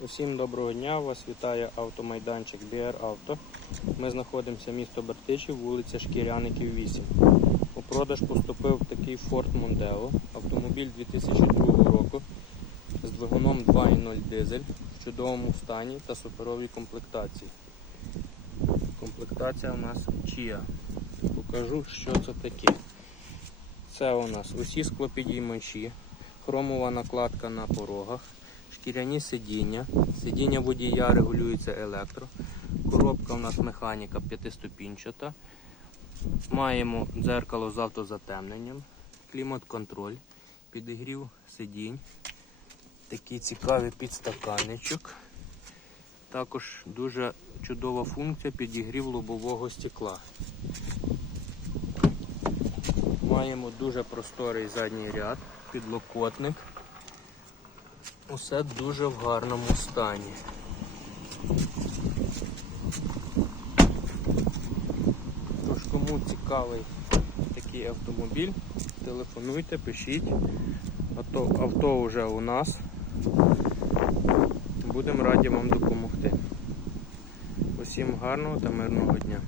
Усім доброго дня! Вас вітає автомайданчик BR Auto. Ми знаходимося місто Бертичів, вулиця Шкіряників 8. У продаж поступив такий Ford Mondeo, автомобіль 2002 року з двигуном 2.0 дизель в чудовому стані та суперовій комплектації. Комплектація у нас Chia. Покажу, що це таке. Це у нас усі склопідіймачі, хромова накладка на порогах, шкіряні сидіння, сидіння водія регулюється електро, коробка у нас механіка п'ятиступінчата. Маємо дзеркало з автозатемненням, клімат-контроль, підігрів сидінь, такий цікавий підстаканничок. Також дуже чудова функція підігрів лобового стекла. Маємо дуже просторий задній ряд, підлокотник. Усе дуже в гарному стані. Тож кому цікавий такий автомобіль, телефонуйте, пишіть. Авто, авто вже у нас. Будемо раді вам допомогти. Усім гарного та мирного дня.